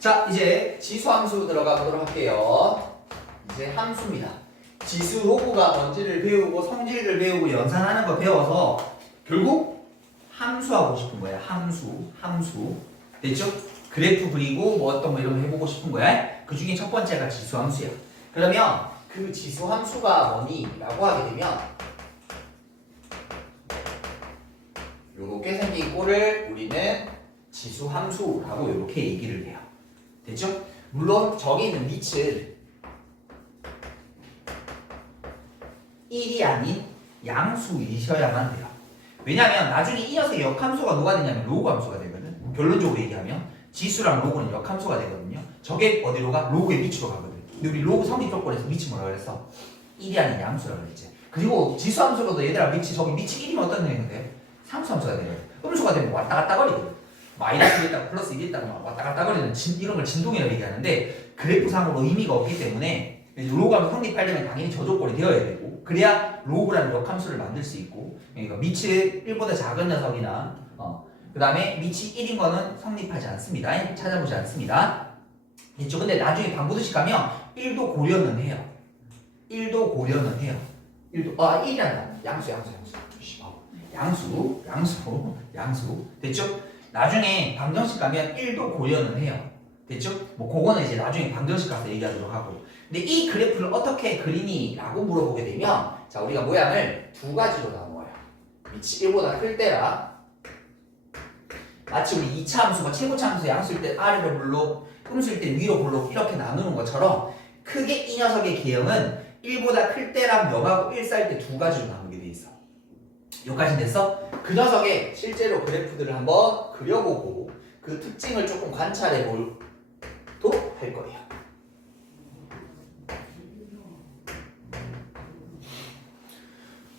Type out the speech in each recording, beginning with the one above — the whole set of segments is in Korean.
자, 이제 지수함수 들어가 보도록 할게요. 이제 함수입니다. 지수 로그가 뭔지를 배우고 성질을 배우고 연산하는 거 배워서 결국 함수하고 싶은 거야. 함수. 됐죠? 그래프 그리고 뭐 어떤 거 이런 거 해보고 싶은 거야. 그 중에 첫 번째가 지수함수야. 그러면 그 지수함수가 뭐니? 라고 하게 되면 요렇게 생긴 꼴을 우리는 지수함수라고 이렇게 얘기를 해요. 됐죠? 물론 저기 있는 밑은 1이 아닌 양수이셔야만 돼요. 왜냐하면 나중에 이 녀석의 역함수가 누가 되냐면 로그 함수가 되거든. 결론적으로 얘기하면 지수랑 로그는 역함수가 되거든요. 저게 어디로 가? 로그의 밑으로 가거든. 근데 우리 로그 성립 조건에서 밑이 뭐라 그랬어? 1이 아닌 양수라고 그랬지. 그리고 지수함수로도 얘들아 저기 밑이 1이면 어떤 얘기인데? 상수함수가 되거든. 음수가 되면 왔다 갔다 거리거든. 마이너스 1있다가 플러스 1있다가 왔다 갔다 거리는 이런 걸 진동이라고 얘기하는데 그래프상으로 의미가 없기 때문에 로그함수 성립하려면 당연히 저 조건이 되어야 되고 그래야 로그라는 역함수를 만들 수 있고 그러니까 밑이 1보다 작은 녀석이나 그 다음에 밑이 1인 거는 성립하지 않습니다. 찾아보지 않습니다. 있죠. 근데 나중에 방구두식 가면 1도 고려는 해요. 1도 고려는 해요. 1이란다. 양수. 됐죠? 나중에 방정식 가면 1도 고려는 해요. 됐죠? 뭐 그거는 이제 나중에 방정식 가서 얘기하도록 하고. 근데 이 그래프를 어떻게 그리니? 라고 물어보게 되면 자 우리가 모양을 두 가지로 나누어요. 밑이 1보다 클 때랑 마치 우리 2차 함수가 최고차 함수 양수일 때 아래로 볼록 음수일 때 위로 볼록 이렇게 나누는 것처럼 크게 이 녀석의 개형은 1보다 클 때랑 0하고 1 사이일 때 두 가지로 나누게 돼 있어. 여기까지 됐어? 그 녀석의 실제로 그래프들을 한번 그려보고 그 특징을 조금 관찰해 볼도 할 거예요.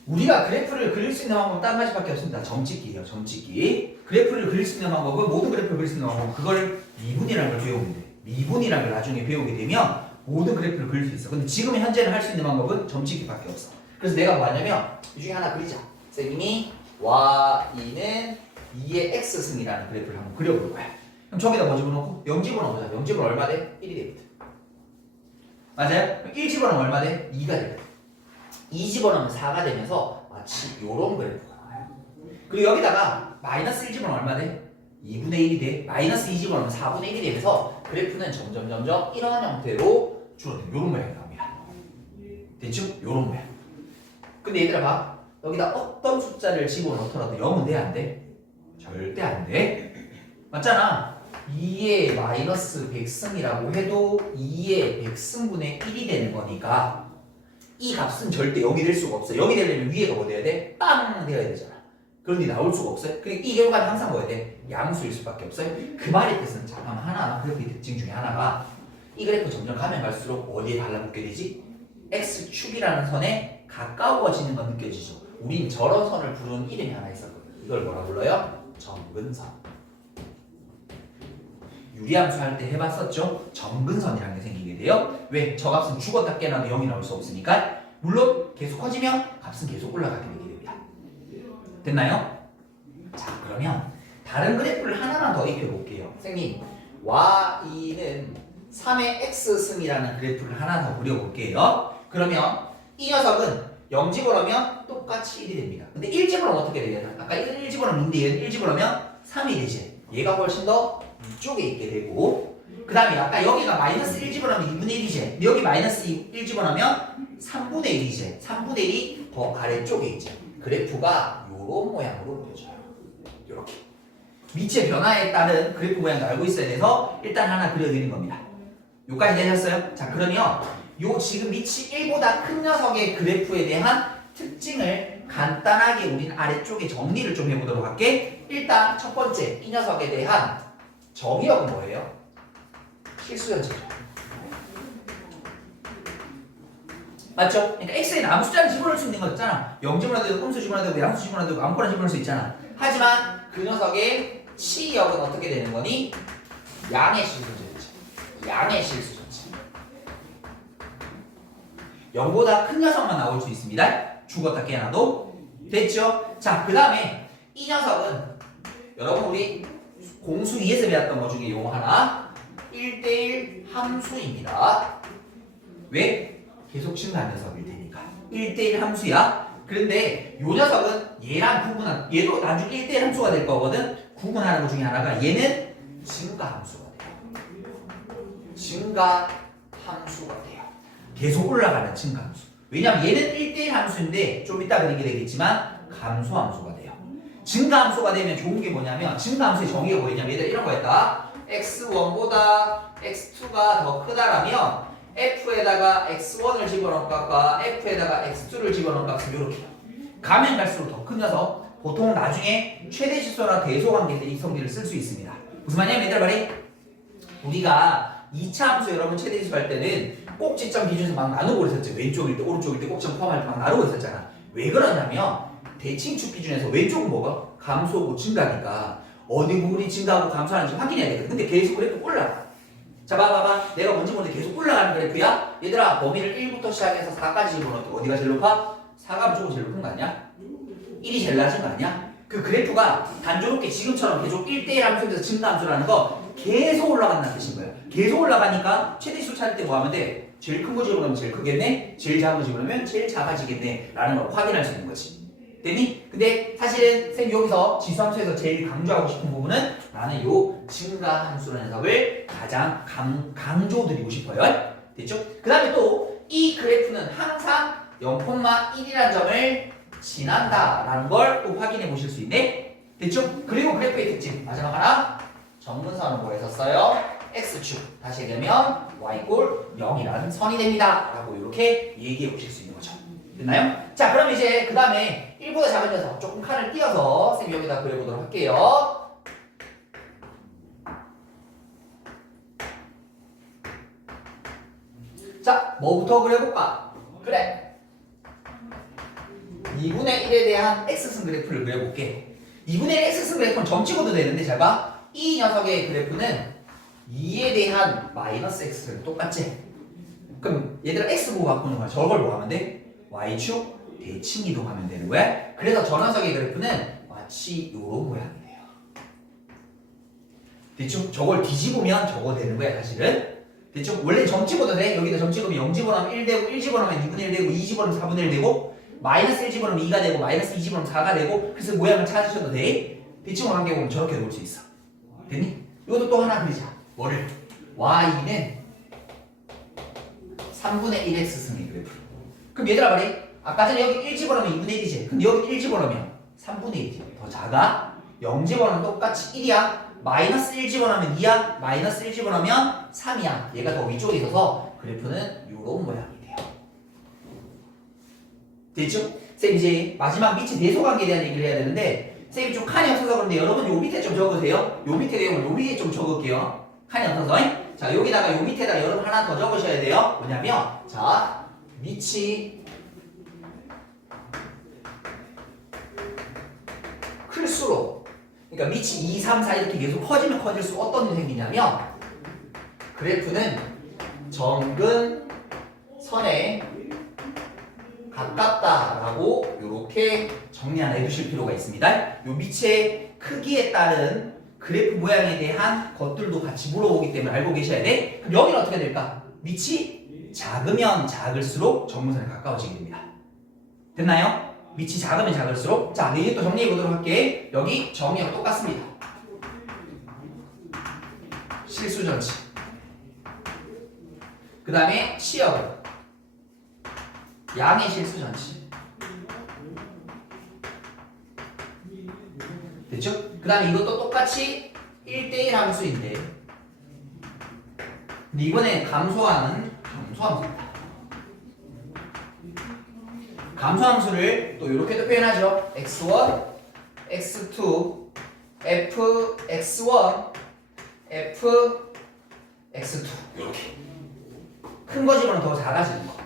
우리가 그래프를 그릴 수 있는 방법은 딱 한 가지밖에 없습니다. 점찍기예요. 점찍기. 그래프를 그릴 수 있는 방법은 모든 그래프를 그릴 수 있는 방법은 그걸 미분이라는 걸 배우면 돼. 미분이라는 걸 나중에 배우게 되면 모든 그래프를 그릴 수 있어. 근데 지금 현재는 할 수 있는 방법은 점찍기밖에 없어. 그래서 내가 뭐 하냐면 이 중에 하나 그리자. 선생님이 y는 2의 x승이라는 그래프를 한번 그려볼 거야. 그럼 저기다 뭐 집어넣고 0 집어넣어보자. 0 집어넣으면 얼마 돼? 1이 되거든. 맞아요? 1 집어넣으면 얼마 돼? 2가 되거든. 2 집어넣으면 4가 되면서 마치 요런 그래프가 나와요. 그리고 여기다가 마이너스 1 집어넣으면 얼마 돼? 2분의 1이 돼. 마이너스 2 집어넣으면 4분의 1이 되면서 그래프는 점점 이런 형태로 줄어들어요. 요런 모양이 나옵니다. 됐죠? 요런 모양. 근데 얘들아 봐. 여기다 어떤 숫자를 집어넣더라도 0은 돼? 안 돼? 절대 안 돼. 맞잖아. 2의 마이너스 100승이라고 해도 2의 100승분의 1이 되는 거니까 이 값은 절대 0이 될 수가 없어. 0이 되려면 위에가 뭐 돼야 돼? 빵! 되어야 되잖아. 그런데 나올 수가 없어요. 그러니까 이 결과는 항상 뭐야 돼? 양수일 수밖에 없어요. 그 말의 뜻은 잠깐만 하나 그래프의 특징 중에 하나가 이 그래프 점점 가면 갈수록 어디에 달라붙게 되지? x축이라는 선에 가까워지는 건 느껴지죠. 우린 저런 선을 부르는 이름이 하나 있었거든. 이걸 뭐라 불러요? 점근선. 유리함수 할 때 해봤었죠? 점근선이라는 게 생기게 돼요. 왜? 저 값은 죽었다 깨어나도 0이 나올 수 없으니까 물론 계속 커지면 값은 계속 올라가게 되게 됩니다. 됐나요? 자 그러면 다른 그래프를 하나만 더 입혀볼게요. 선생님 y는 3의 x승이라는 그래프를 하나 더 그려볼게요. 그러면 이 녀석은 0 집어넣으면 똑같이 1이 됩니다. 근데 1 집어넣으면 어떻게 돼요? 아까 1 집어넣으면 2인데 얘는 1 집어넣으면 3이 되지. 얘가 훨씬 더 이쪽에 있게 되고 그 다음에 아까 여기가 마이너스 1 집어넣으면 2분의 1이지. 근데 여기 마이너스 1 집어넣으면 3분의 1이지. 3분의 1이 더 아래쪽에 있지. 그래프가 요런 모양으로 그려져요. 요렇게. 밑의 변화에 따른 그래프 모양을 알고 있어야 돼서 일단 하나 그려드린 겁니다. 요까지 되셨어요? 자 그러면 요 지금 밑이 1보다 큰 녀석의 그래프에 대한 특징을 간단하게 우리는 아래쪽에 정리를 좀 해보도록 할게. 일단 첫 번째 이 녀석에 대한 정의역은 뭐예요? 실수연체죠. 맞죠? 그러니까 x에는 아무 숫자를 집어넣을 수 있는 거잖아. 0 집어넣어도 되고 음수 집어넣어도 되고 양수 집어넣어도 되고 아무거나 집어넣을 수 있잖아. 하지만 그 녀석의 치역은 어떻게 되는 거니? 양의 실수전체. 양의 실수전체. 0보다 큰 녀석만 나올 수 있습니다. 죽었다 깨어나도. 됐죠? 자, 그 다음에 이 녀석은 여러분 우리 공수 2에서 배웠던 것 중에 요거 하나 1대1 함수입니다. 왜? 계속 증가하는 녀석일 테니까 1대1 함수야. 그런데 이 녀석은 얘랑 구분한, 얘도 나중에 1대1 함수가 될 거거든. 구분하는 것 중에 하나가 얘는 증가 함수가 돼요. 증가 함수가 돼요. 계속 올라가는 증가 함수. 왜냐면 얘는 1대1 함수인데 좀 이따 그리게 되겠지만 감소 함수가 돼요. 증가 함수가 되면 좋은 게 뭐냐면 증가 함수의 정의가 뭐냐면 얘들 이런 거였다. x1보다 x2가 더 크다라면 f에다가 x1을 집어넣은 값과 f에다가 x2를 집어넣은 값은 이렇게 가면 갈수록 더 큰 녀석 보통 나중에 최대시소나 대소관계들이 이 성질을 쓸 수 있습니다. 무슨 말이냐면 얘들아 말이 우리가 2차 함수 여러분 최대시소 할 때는 꼭지점 기준에서 막 나누고 그랬었죠. 왼쪽일 때 오른쪽일 때 꼭지점 포함할 때 막 나누고 있었잖아. 왜 그러냐면 대칭축 기준에서 왼쪽은 뭐가? 감소고 증가니까 어디 부분이 증가하고 감소하는지 확인해야 되거든. 근데 계속 그래프 올라가. 자 봐봐 내가 뭔지 모르는데 계속 올라가는 그래프야. 얘들아 범위를 1부터 시작해서 4까지 집어넣을 때 어디가 제일 높아? 4가 무조건 제일 높은 거 아니야? 1이 제일 낮은 거 아니야? 그 그래프가 단조롭게 지금처럼 계속 1대1 함수에서 증가함수라는 거 계속 올라간다는 뜻인 거야. 계속 올라가니까 최대시수 찾을 때 뭐 하면 돼? 제일 큰 거 집어넣으면 제일 크겠네? 제일 작은 거 집어넣으면 제일 작아지겠네? 라는 걸 확인할 수 있는 거지. 됐니? 근데 사실은 쌤 여기서 지수함수에서 제일 강조하고 싶은 부분은 나는 요 증가함수라는 녀석을 가장 강조드리고 싶어요. 됐죠? 그 다음에 또 이 그래프는 항상 0,1이라는 점을 지난다라는 걸 또 확인해 보실 수 있네. 됐죠? 그리고 그래프의 특징 마지막 하나 정근선은 뭐 했었어요? x축 다시 얘기하면 y=0이라는 선이 됩니다 라고 이렇게 얘기해 보실 수 있는 거죠. 됐나요? 자 그럼 이제 그 다음에 1보다 작은 녀석 조금 칸을 띄어서 쌤이 여기다 그려보도록 할게요. 자 뭐부터 그려볼까? 그래 2분의 1에 대한 x승 그래프를 그려볼게. 2분의 1 x승 그래프는 점 찍어도 되는데 잘 봐. 이 녀석의 그래프는 2에 대한 마이너스 x승 똑같지? 그럼 얘들아 x 보고 바꾸는 거야. 저걸 뭐 하면 돼? y축 대칭 이동하면 되는 거야. 그래서 저 녀석의 그래프는 마치 요런 모양이 돼요. 됐죠? 저걸 뒤집으면 저거 되는 거야 사실은. 됐죠? 원래 점 찍어도 돼. 여기다 점 찍으면 0 집어넣으면 1 되고 1 집어넣으면 2분의 1 되고 2 집어넣으면 4분의 1 되고 마이너스 1 집어넣으면 2가 되고 마이너스 2 집어넣으면 4가 되고 그래서 모양을 찾으셔도 돼. 대칭으로 관계 보면 저렇게 놓을 수 있어. 됐니? 이것도 또 하나 그리자. 뭐를? y는 3분의 1x 승의 그래프. 그럼 얘들아 말이 아까 전에 여기 1 집어넣으면 2분의 1이지. 근데 여기 1 집어넣으면 3분의 1이지. 더 작아? 0 집어넣으면 똑같이 1이야. 마이너스 1 집어넣으면 2야. 마이너스 1 집어넣으면 3이야. 얘가 더 위쪽에 있어서 그래프는 이런 모양이 돼요. 됐죠? 쌤 이제 마지막 밑에 대소관계에 대한 얘기를 해야 되는데 쌤이 좀 칸이 없어서 그런데 여러분 요 밑에 좀 적으세요. 요 밑에 내용을 요 위에 좀 적을게요. 칸이 없어서. 자 여기다가 요 밑에다가 여러분 하나 더 적으셔야 돼요. 뭐냐면 자 밑이 클수록 그러니까 밑이 2, 3, 4 이렇게 계속 커지면 커질수록 어떤 일이 생기냐면 그래프는 정근 선에 가깝다라고 이렇게 정리 하나 해두실 필요가 있습니다. 요 밑의 크기에 따른 그래프 모양에 대한 것들도 같이 물어보기 때문에 알고 계셔야 돼. 그럼 여기는 어떻게 될까? 밑이 작으면 작을수록 정근선에 가까워지게 됩니다. 됐나요? 밑이 작으면 작을수록 자, 이제 또 정리해 보도록 할게. 여기 정의하고 똑같습니다. 실수전치 그 다음에 치역 양의 실수전치 됐죠? 그 다음에 이것도 똑같이 1대1 함수인데 근데 이번엔 감소하는 감소함수입니다. 감소함수를 또 이렇게도 표현하죠. x1, x2, f, x1, f, x2 이렇게 큰 거 집어넣으면 더 작아지는 거.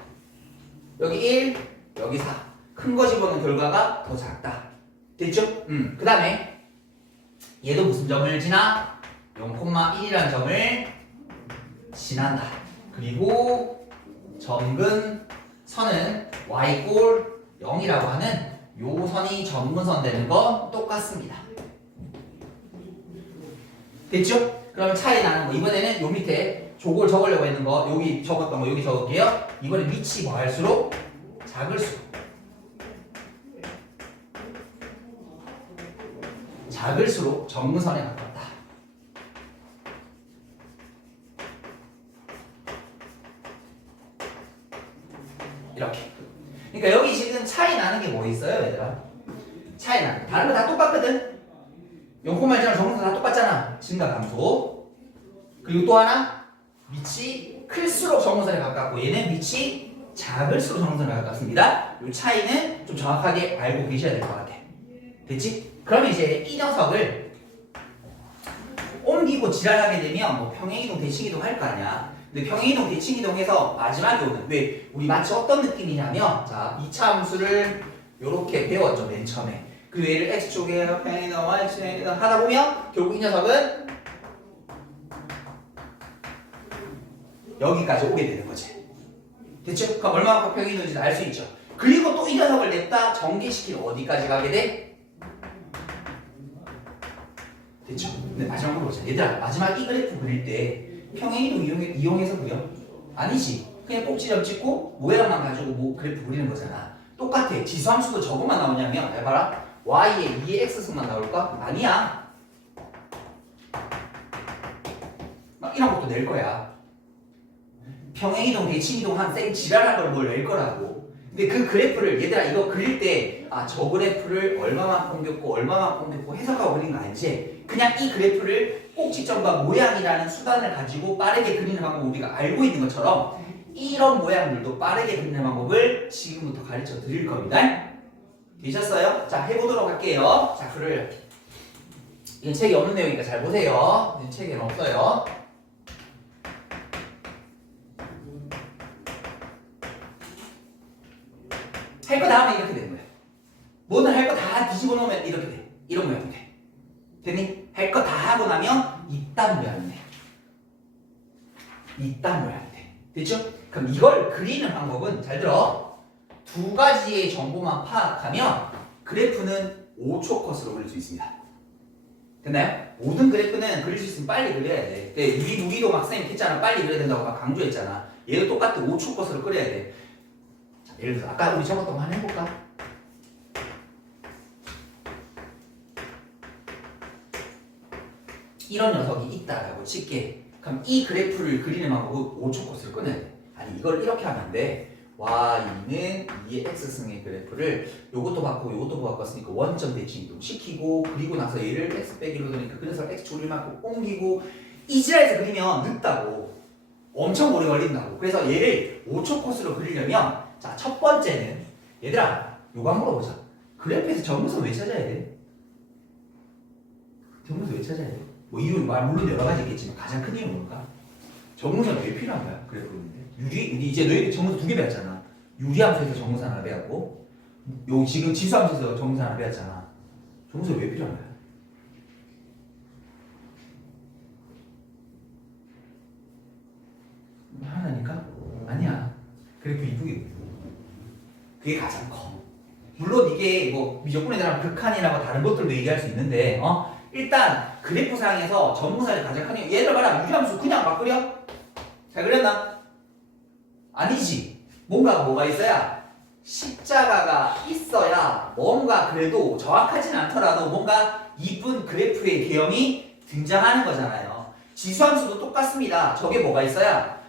여기 1, 여기 4 큰 거 집어넣은 결과가 더 작다. 됐죠? 그 다음에 얘도 무슨 점을 지나? 0,1이라는 점을 지난다. 그리고 정근 선은 y=0이라고 하는 요 선이 정근선 되는 거 똑같습니다. 됐죠? 그러면 차이 나는 거 이번에는 요 밑에 조걸 적으려고 했는 거 여기 적었던 거 여기 적을게요. 이번에 밑이 뭐 할수록 작을수록 정근선에 가깝다. 이렇게. 그러니까 여기 지금 차이 나는 게 뭐 있어요, 얘들아? 차이 나는 게. 다른 거 다 똑같거든. 0,1랑 정근선 다 똑같잖아. 증가 감소. 그리고 또 하나 밑이 클수록 정근선에 가깝고 얘는 밑이 작을수록 정근선에 가깝습니다. 이 차이는 좀 정확하게 알고 계셔야 될 것 같아. 됐지? 그러면 이제 이 녀석을 옮기고 지랄하게 되면 뭐 평행이동, 대칭이동 할 거 아니야. 근데 평행이동, 대칭이동해서 마지막에 오는 왜 우리 마치 어떤 느낌이냐면 자, 2차 함수를 요렇게 배웠죠, 맨 처음에. 그리고 얘를 x축에 평행이동, y축에 평행이동 하다 보면 결국 이 녀석은 여기까지 오게 되는 거지. 됐죠? 그럼 얼마만큼 평행이동인지 알 수 있죠. 그리고 또 이 녀석을 냈다 전개시키면 어디까지 가게 돼? 됐죠? 근데 마지막으로 보자. 얘들아, 마지막 이 그래프 그릴 때 평행이동 이용해서 그려? 아니지. 그냥 꼭지점 찍고 모양만 가지고 뭐 그래프 그리는 거잖아. 똑같아. 지수함수도 저것만 나오냐면 봐라. y에 2의 x승만 나올까? 아니야. 막 이런 것도 낼 거야. 평행이동, 대칭이동 한 쌩 지랄한 걸 뭘 낼 거라고. 근데 그 그래프를 얘들아 이거 그릴 때 아, 저 그래프를 얼마만큼 옮겼고 얼마만큼 옮겼고 해석하고 그린 거 아니지? 그냥 이 그래프를 꼭지점과 모양이라는 수단을 가지고 빠르게 그리는 방법을 우리가 알고 있는 것처럼 이런 모양들도 빠르게 그리는 방법을 지금부터 가르쳐 드릴 겁니다. 되셨어요? 자, 해보도록 할게요. 자, 글을 이건 책에 없는 내용이니까 잘 보세요. 이건 책에는 없어요. 할 거 다 하면 이렇게 되는 거야. 뭐든 할 거 다 뒤집어 놓으면 이렇게 돼. 이런 모양이 돼. 됐니? 할 거 다 하고 나면 이딴 모양이 돼. 이딴 모양이 돼. 됐죠? 그럼 이걸 그리는 방법은 잘 들어. 두 가지의 정보만 파악하면 그래프는 5초 컷으로 그릴 수 있습니다. 됐나요? 모든 그래프는 그릴 수 있으면 빨리 그려야 돼. 유리 무기도 막 쌤이 했잖아. 빨리 그려야 된다고 막 강조했잖아. 얘도 똑같아. 5초 컷으로 그려야 돼. 자, 예를 들어서 아까 우리 적었던 거 하나 해볼까? 이런 녀석이 있다라고 칠게. 그럼 이 그래프를 그리는 방법은 5초 컷을 꺼내야 돼. 아니 이걸 이렇게 하면 안 돼. y는 2의 x승의 그래프를 요것도 바꾸고 바꿨으니까 원점 대칭 이동 시키고 그리고 나서 얘를 x 빼기로 되니까 그래서 x축을 만큼 옮기고 이 지랄에서 그리면 늦다고. 엄청 오래 걸린다고. 그래서 얘를 5초 컷으로 그리려면 자, 첫 번째는 얘들아 요거 한번 물어보자. 그래프에서 정근선 왜 찾아야 돼? 정근선 왜 찾아야 돼? 뭐 이유는 물론 여러 가지 있겠지만 가장 큰 이유는 뭘까? 정근선 왜 필요한 거야? 그래프인데 유리 이제 너희들 정근선 2개 배웠잖아. 유리함수에서 정근선 하나 배웠고 요 지금 지수함수에서 정근선 하나 배웠잖아. 정근선 왜 필요한 거야? 하나니까? 아니야. 그래프 이쁘게 그게 가장 커. 물론 이게 뭐 미적분에 대한 극한이라고 다른 것들도 얘기할 수 있는데 일단 그래프상에서 정근선이 가장 큰 이유. 얘들 봐라. 유리함수 그냥 막 그려? 잘 그렸나? 아니지. 뭐가 있어야 십자가가 있어야 뭔가 그래도 정확하진 않더라도 뭔가 이쁜 그래프의 개형이 등장하는 거잖아요. 지수함수도 똑같습니다. 저게 뭐가 있어야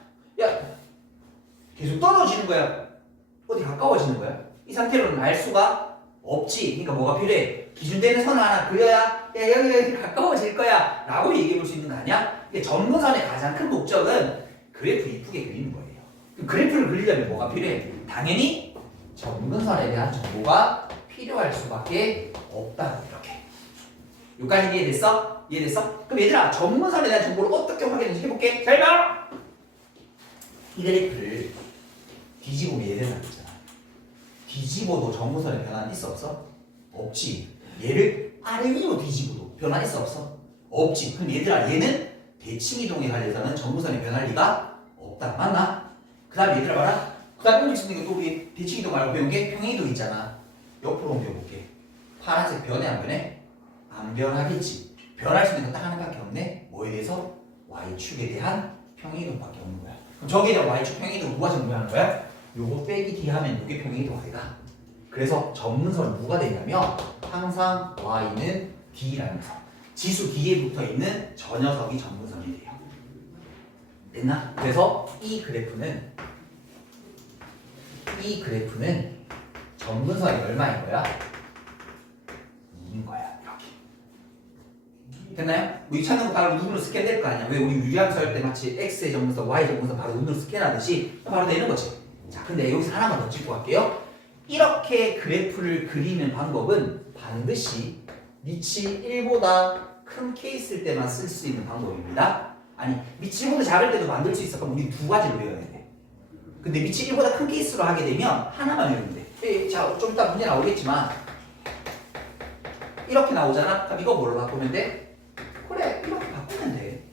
야 계속 떨어지는 거야. 어디 가까워지는 거야. 이 상태로는 알 수가 없지. 그러니까 뭐가 필요해? 기준되는 선을 하나 그려야 야 여기 가까워질 거야 라고 얘기해 볼 수 있는 거 아니야? 근데 정근선의 가장 큰 목적은 그래프 이쁘게 그리는 거예요. 그래프를 그리려면 뭐가 필요해? 당연히 정근선에 대한 정보가 필요할 수밖에 없다. 이렇게. 여기까지 이해됐어? 이해됐어? 그럼 얘들아 정근선에 대한 정보를 어떻게 확인하는지 해볼게. 잘 봐! 이 그래프를 뒤집으면 얘를 나타잖아. 뒤집어도 정근선에 변화는 있어 없어? 없지. 얘를 아래 위로 뒤집어도 변화 있어 없어? 없지. 그럼 얘들아 얘는 대칭이동에 관해서는 정근선에 변할 리가 없다. 맞나? 그 다음에 얘들아 봐라. 그 다음에 옮길 또 우리 대칭이동 말고 배운 게 평행이동 있잖아. 옆으로 옮겨볼게. 파란색 변해 안 변해? 안 변하겠지. 변할 수 있는 건 딱 하나밖에 없네. 뭐에 대해서? y축에 대한 평행이동밖에 없는 거야. 그럼 저기에 대한 y축 평행이동 누가 정리하는 거야? 요거 빼기 d 하면 요게 평행이동 아이가. 그래서 전문선은 누가 되냐면 항상 y는 d라는 선. 지수 D에 붙어 있는 저 녀석이 전문선이 돼요. 됐나? 그래서 이 그래프는 전문선이 얼마인 거야? 2인 거야. 이렇게. 됐나요? 뭐 이 찾는 거 바로 눈으로 스캔될 거 아니야. 왜 우리 유리함수 할 때 마치 X의 전문선, Y의 전문선 바로 눈으로 스캔하듯이 바로 되는 거지. 자, 근데 여기서 하나만 더 짚고 갈게요. 이렇게 그래프를 그리는 방법은 반드시 밑이 1보다 큰 케이스일 때만 쓸 수 있는 방법입니다. 아니, 밑이 1보다 작을 때도 만들 수 있어. 그럼 우리 두 가지를 외워야 돼. 근데 밑이 1보다 큰 케이스로 하게 되면 하나만 외우면 돼. 자, 좀 이따 문제 나오겠지만 이렇게 나오잖아? 그럼 이거 뭐로 바꾸면 돼? 그래, 이렇게 바꾸면 돼.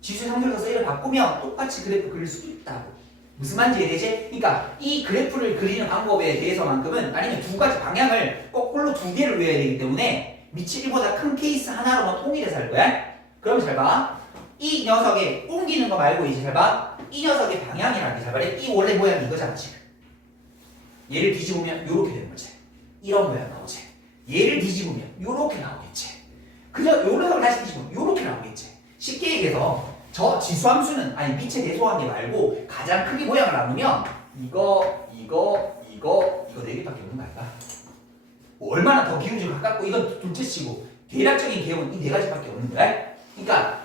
지수 상들어서 이걸 바꾸면 똑같이 그래프 그릴 수 있다고. 무슨 말인지 이해되지? 그러니까 이 그래프를 그리는 방법에 대해서만큼은 아니면 두 가지 방향을 거꾸로 두 개를 외워야 되기 때문에 밑이 1보다 큰 케이스 하나로만 통일해서 할 거야. 그럼 잘 봐. 이 녀석의 옮기는 거 말고 이제 잘 봐. 이 녀석의 방향이라는 게 잘 봐래. 이 원래 모양이 이거잖아 지금. 얘를 뒤집으면 요렇게 되는 거지. 이런 모양 나오지. 얘를 뒤집으면 요렇게 나오겠지. 그냥 요 녀석을 다시 뒤집으면 요렇게 나오겠지. 쉽게 얘기해서 저 지수함수는 아니 밑에 대소한 게 말고 가장 크게 모양을 나누면 이거 네 개밖에 없는 거 아닌가? 뭐 얼마나 더 기울기가 가깝고 이건 둘째치고 대략적인 개형은 이 네 가지밖에 없는 거야. 그러니까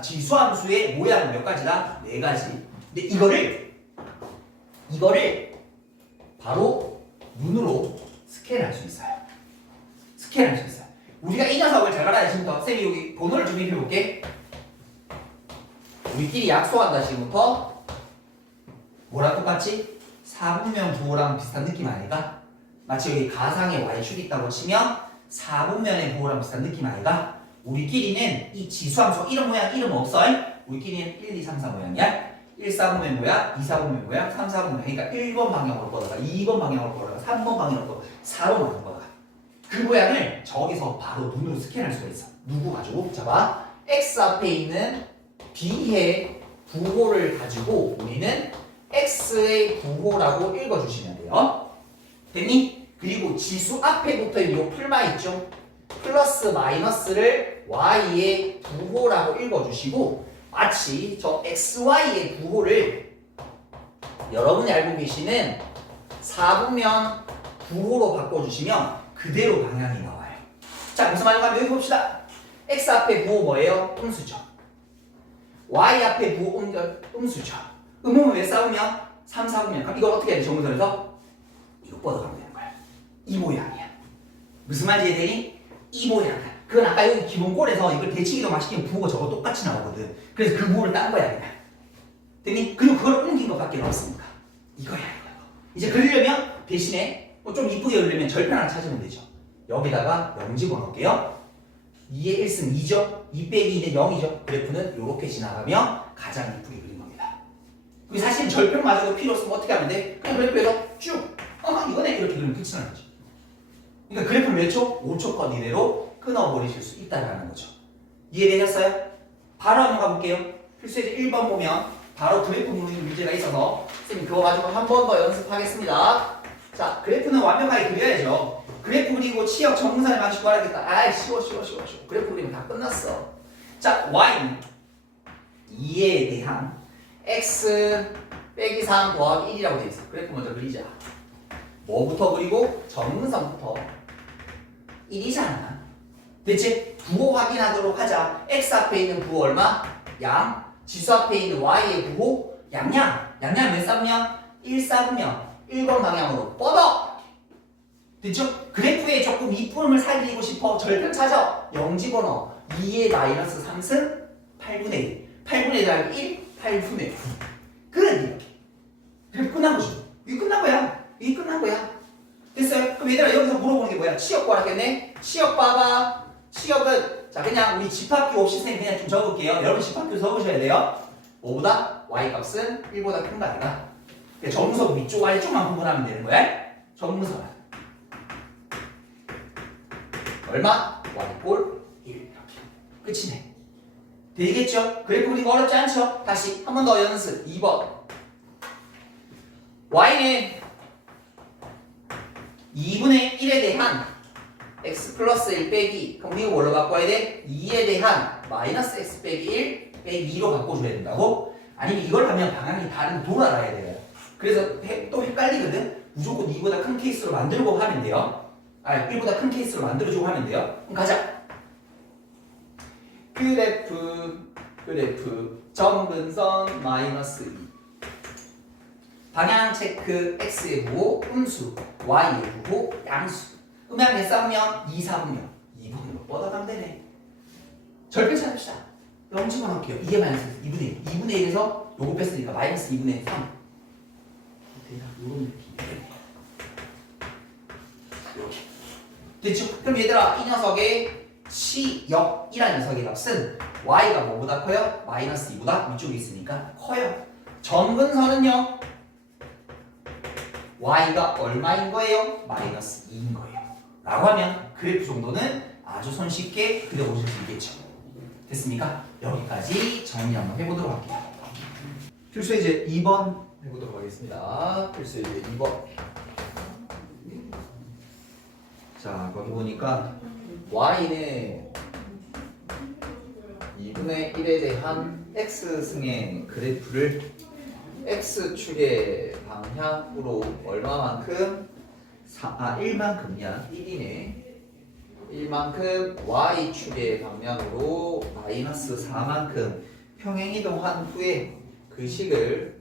지수함수의 모양은 몇 가지다? 네 가지. 근데 이거를 바로 눈으로 스캔할 수 있어요. 스캔할 수 있어요. 우리가 이 녀석을 잘 알아야 지금부터 쌤이 여기 번호를 좀 입혀볼게. 우리끼리 약속한다 지금부터 뭐랑 똑같이? 4분면 부호랑 비슷한 느낌 아닐까? 마치 여기 가상의 y축이 있다고 치면 4분면의 부호랑 비슷한 느낌 아닐까? 우리끼리는 이 지수함수 이런 모양 이름 없어. 우리끼리는 1, 2, 3, 4 모양이야. 1, 4분면 모양, 2, 4분면 모양, 3, 4분면 모양. 그러니까 1번 방향으로 뻗어가, 2번 방향으로 뻗어가, 3번 방향으로 뻗어가, 4번 방향으로 뻗어가. 그 모양을 저기서 바로 눈으로 스캔할 수가 있어. 누구 가지고? 자 봐. x 앞에 있는 b의 부호를 가지고 우리는 x의 부호라고 읽어주시면 돼요. 됐니? 그리고 지수 앞에 붙어있는 요 풀마 있죠? 플러스 마이너스를 y의 부호라고 읽어주시고 마치 저 xy의 부호를 여러분이 알고 계시는 4분면 부호로 바꿔주시면 그대로 방향이 나와요. 자, 무슨 말인가 하면 여기 봅시다. x 앞에 부호 뭐예요? 음수죠. y 앞에 부호 음수죠. 음음은 왜 싸우면? 3, 4분면. 그럼 이걸 어떻게 해야 돼? 정문선에서? 이거 뻗어가면 되는 거야. 이 모양이야. 무슨 말인지 이해되니? 이 모양이야. 그건 아까 여기 기본꼴에서 이걸 대칭이동만 시키면 부호가 저거 똑같이 나오거든. 그래서 그 부호를 딴 거야 그냥. 됐니? 그리고 그걸 옮긴 것밖에 없으니까. 이거야 이거. 이제 그리려면 대신에 좀 이쁘게 그리려면 절편 하나 찾으면 되죠. 여기다가 0 집어넣을게요. 2의 1승 2죠? 2 빼기 2는 0이죠? 그래프는 이렇게 지나가면 가장 이쁘게 그린 겁니다. 사실 절편마저도 필요 없으면 어떻게 하면 돼? 그냥 그래프에서 쭉 이거네 이렇게 그리면 끝이 나는 거죠. 그러니까 그래프를 몇 초? 5초권 이내로 끊어버리실 수 있다는 거죠. 이해되셨어요? 바로 한번 가볼게요. 필수예제 1번 보면 바로 그래프 그리는 문제가 있어서 선생님 그거 가지고 한 번 더 연습하겠습니다. 자, 그래프는 완벽하게 그려야죠. 그래프 그리고 치역 정문선의 방식 구하겠다. 아이 쉬워. 그래프 그리면 다 끝났어. 자, y는 2에 대한 x 빼기 3 더하기 1이라고 되어 있어. 그래프 먼저 그리자. 뭐부터 그리고? 정문선부터 1이잖아. 됐지? 부호 확인하도록 하자. x 앞에 있는 부호 얼마? 양. 지수 앞에 있는 y의 부호 양양. 양양 몇 쌍면? 1, 4분면 1번 방향으로 뻗어. 됐죠? 그래프에 조금 이쁨을 살리고 싶어. 절편 찾아. 0 집어넣어. 2의 마이너스 3승 8분의 1. 8분의 1 더하기 1, 8분의 9. 그래 이렇게. 그래프 끝난 거죠. 이거 끝난 거야. 이게 끝난 거야. 됐어요? 그럼 얘들아 여기서 물어보는 게 뭐야? 치역 구하라겠네? 치역 봐봐. 치역은 자 그냥 우리 집합규 없이 선생님 그냥 좀 적을게요. 여러분 집합규 적으셔야 돼요. 뭐보다? y 값은 1보다 큰 거 아닌가? 정무석 위쪽 아래쪽만 구분하면 되는 거야. 정무석은 얼마? y 꼴 1 이렇게 끝이네. 되겠죠? 그래프 그리기 어렵지 않죠? 다시 한 번 더 연습. 2번. y는 2분의 1에 대한 x 플러스 1 빼기, 그럼 이거 뭘로 바꿔야 돼? 2에 대한 마이너스 x 빼기 1 빼기 2로 바꿔줘야 된다고? 아니면 이걸 하면 방향이 다른 돌아가야 돼요. 그래서 또 헷갈리거든? 무조건 2보다 큰 케이스로 만들고 하면 돼요. 1보다 큰 케이스로 만들어주고 하면 돼요. 그럼 가자. 그래프 점근선 마이너스 2 방향 체크 x의 부호 음수 y의 부호 양수 음양 몇 싸우면 2, 4분면 2분으로 뻗어가면 되네. 절편 찾읍시다. 영치만 할게요. 이게 마이너스 2분의 1 2분의 1에서 요거 뺐으니까 마이너스 2분의 3 요런 느낌 이렇게 됐죠? 그럼 얘들아 이 녀석의 치역이라는 녀석의 값은 y가 뭐보다 커요? 마이너스 2보다 위쪽에 있으니까 커요. 점근선은요 y가 얼마인 거예요? 마이너스 2인 거예요. 라고 하면 그래프 정도는 아주 손쉽게 그려보실 수 있겠죠. 됐습니까? 여기까지 정리 한번 해보도록 할게요. 필수예제 2번 해보도록 하겠습니다. 필수예제 2번. 자, 거기 보니까 y는 2분의 1에 대한 x승의 그래프를 x축의 방향으로 얼마만큼? 1만큼이야. 1이네. 1만큼 y축의 방향으로 마이너스 4만큼 평행이동한 후에 그 식을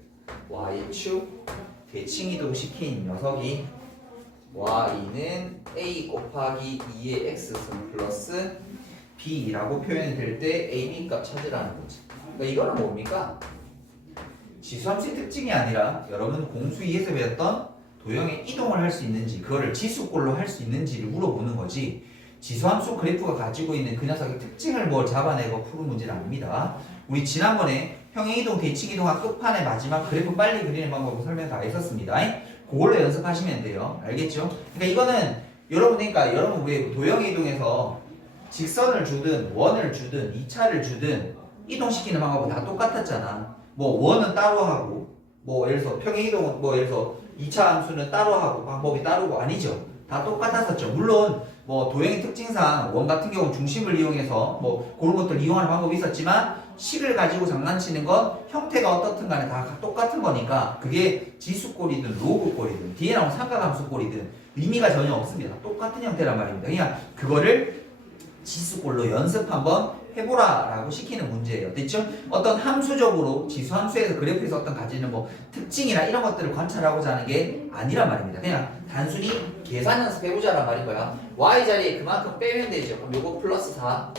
y축 대칭이동 시킨 녀석이 y는 a 곱하기 2의 x승 플러스 b라고 표현이 될 때 a, b 값 찾으라는 거지. 그러니까 이거는 뭡니까? 지수함수의 특징이 아니라 여러분 공수 2에서 배웠던 도형의 이동을 할 수 있는지 그거를 지수꼴로 할 수 있는지를 물어보는 거지 지수함수 그래프가 가지고 있는 그 녀석의 특징을 뭘 잡아내고 푸는 문제는 아닙니다. 우리 지난번에 평행이동, 대칭이동학 끝판에 마지막 그래프 빨리 그리는 방법을 설명 다 했었습니다. 그걸로 연습하시면 돼요. 알겠죠? 그러니까 이거는 여러분 왜 도형의 이동에서 직선을 주든 원을 주든 2차를 주든 이동시키는 방법은 다 똑같았잖아. 뭐 원은 따로 하고 뭐 예를 들어서 평행이동은 뭐 예를 들어서 2차 함수는 따로 하고 방법이 따르고 아니죠. 다 똑같았었죠. 물론 뭐 도형의 특징상 원 같은 경우 중심을 이용해서 뭐 그런 것들 이용하는 방법이 있었지만 식을 가지고 장난치는 건 형태가 어떻든 간에 다 똑같은 거니까 그게 지수꼴이든 로그꼴이든 뒤에 나온 삼각함수꼴이든 의미가 전혀 없습니다. 똑같은 형태란 말입니다. 그냥 그거를 지수꼴로 연습 한번 해보라 라고 시키는 문제예요. 됐죠? 어떤 함수적으로 지수함수에서 그래프에서 어떤 가지는 뭐 특징이나 이런 것들을 관찰하고자 하는 게 아니란 말입니다. 그냥 단순히 계산 연습해보자란 말인 거야. y 자리에 그만큼 빼면 되죠. 그럼 요거 플러스 4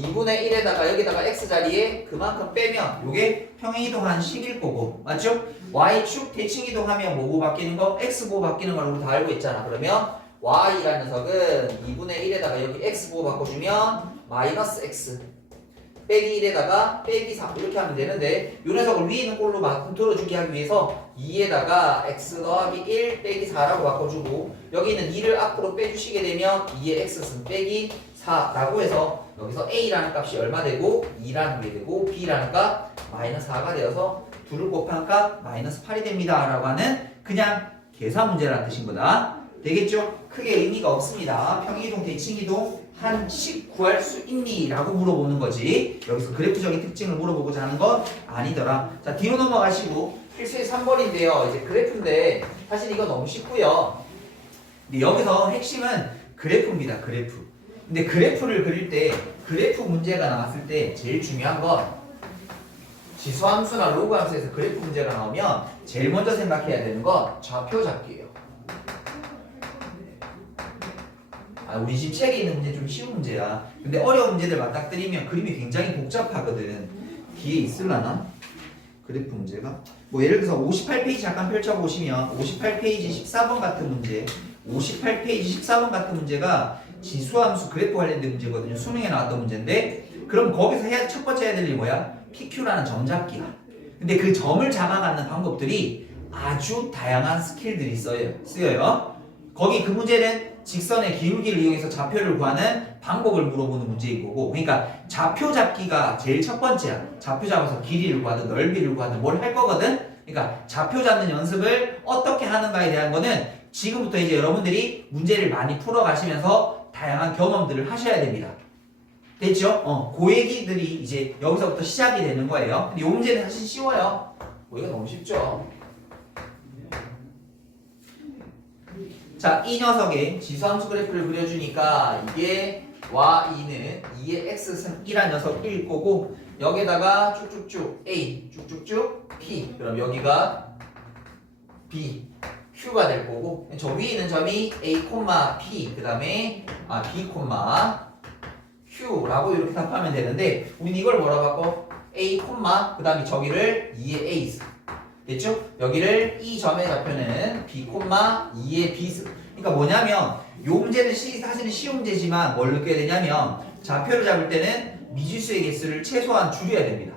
2분의 1에다가 여기다가 x 자리에 그만큼 빼면 요게 평행이동한 식일 거고 맞죠? y축 대칭이동하면 뭐고 바뀌는 거? x보 바뀌는 걸 우리 다 알고 있잖아. 그러면 y라는 녀석은 2분의 1에다가 여기 x보 바꿔주면 마이너스 x 빼기 1에다가 빼기 4 이렇게 하면 되는데 이 녀석을 위에 있는 꼴로 들어주게 하기 위해서 2에다가 x 더하기 1 빼기 4라고 바꿔주고 여기 있는 2를 앞으로 빼주시게 되면 2의 x승 빼기 4라고 해서 여기서 a라는 값이 얼마 되고 2라는 게 되고 b라는 값 마이너스 4가 되어서 2를 곱한 값 마이너스 8이 됩니다 라고 하는 그냥 계산 문제라는 뜻인 거다. 되겠죠? 크게 의미가 없습니다. 평행이동, 대칭이동 한 식 구할 수 있니? 라고 물어보는 거지. 여기서 그래프적인 특징을 물어보고자 하는 건 아니더라. 자, 뒤로 넘어가시고 필수의 3번인데요. 이제 그래프인데 사실 이거 너무 쉽고요. 근데 여기서 핵심은 그래프입니다. 그래프. 근데 그래프를 그릴 때 그래프 문제가 나왔을 때 제일 중요한 건 지수함수나 로그함수에서 그래프 문제가 나오면 제일 먼저 생각해야 되는 건 좌표 잡기예요. 우리 집 책에 있는 문제 좀 쉬운 문제야. 근데 어려운 문제들 맞닥뜨리면 그림이 굉장히 복잡하거든. 뒤에 있을라나? 그래프 문제가? 뭐 예를 들어서 58페이지 잠깐 펼쳐보시면 58페이지 14번 같은 문제 58페이지 14번 같은 문제가 지수함수 그래프 관련된 문제거든요. 수능에 나왔던 문제인데 그럼 거기서 첫 번째 해야 될 일이 뭐야? PQ라는 점 잡기야. 근데 그 점을 잡아가는 방법들이 아주 다양한 스킬들이 쓰여요. 거기 그 문제는 직선의 기울기를 이용해서 좌표를 구하는 방법을 물어보는 문제인 거고, 그러니까 좌표 잡기가 제일 첫 번째야. 좌표 잡아서 길이를 구하든 넓이를 구하든 뭘 할 거거든. 그러니까 좌표 잡는 연습을 어떻게 하는가에 대한 거는 지금부터 이제 여러분들이 문제를 많이 풀어가시면서 다양한 경험들을 하셔야 됩니다. 됐죠? 그 얘기들이 이제 여기서부터 시작이 되는 거예요. 근데 이 문제는 사실 쉬워요. 이거 너무 쉽죠? 자, 이 녀석의 지수함수 그래프를 그려주니까 이게 y는 2의 x승 1한 녀석 1 거고, 여기다가 쭉쭉쭉 a, 쭉쭉쭉 p, 그럼 여기가 b, q가 될 거고, 저 위에 있는 점이 a, p, 그 다음에 b, q라고 이렇게 답하면 되는데, 우린 이걸 뭐라고 바꿔? a, 그 다음에 저기를 2의 a 됐죠? 여기를 이 점의 좌표는 b, 2의 b. 그러니까 뭐냐면 요 문제는 사실은 쉬운 문제지만 뭘 느껴야 되냐면 좌표를 잡을 때는 미지수의 개수를 최소한 줄여야 됩니다.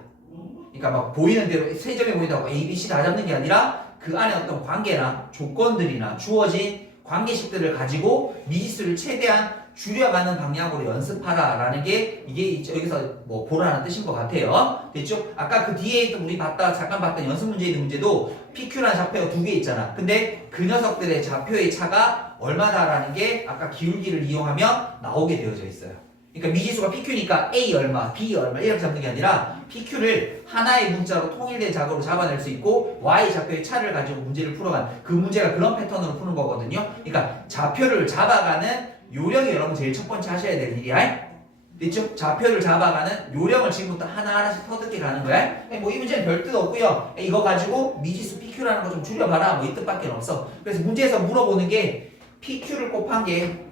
그러니까 막 보이는 대로 세 점이 보인다고 A, B, C 다 잡는 게 아니라 그 안에 어떤 관계나 조건들이나 주어진 관계식들을 가지고 미지수를 최대한 줄여가는 방향으로 연습하라라는 게 이게 여기서 뭐 보라는 뜻인 것 같아요. 됐죠? 아까 그 뒤에 있던 우리 잠깐 봤던 연습 문제에 있는 문제도 PQ라는 좌표가 두 개 있잖아. 근데 그 녀석들의 좌표의 차가 얼마다라는 게 아까 기울기를 이용하면 나오게 되어져 있어요. 그러니까 미지수가 PQ니까 A 얼마, B 얼마 이렇게 잡는 게 아니라 PQ를 하나의 문자로 통일된 작으로 잡아낼 수 있고 Y 좌표의 차를 가지고 문제를 풀어가는 그 문제가 그런 패턴으로 푸는 거거든요. 그러니까 좌표를 잡아가는 요령이 여러분 제일 첫 번째 하셔야 될 일이야. 됐죠? 좌표를 잡아가는 요령을 지금부터 하나하나씩 터득해 가는 거야. 뭐 이 문제는 별 뜻 없고요. 이거 가지고 미지수 PQ라는 거 좀 줄여봐라. 뭐 이 뜻밖에 없어. 그래서 문제에서 물어보는 게 PQ를 곱한 게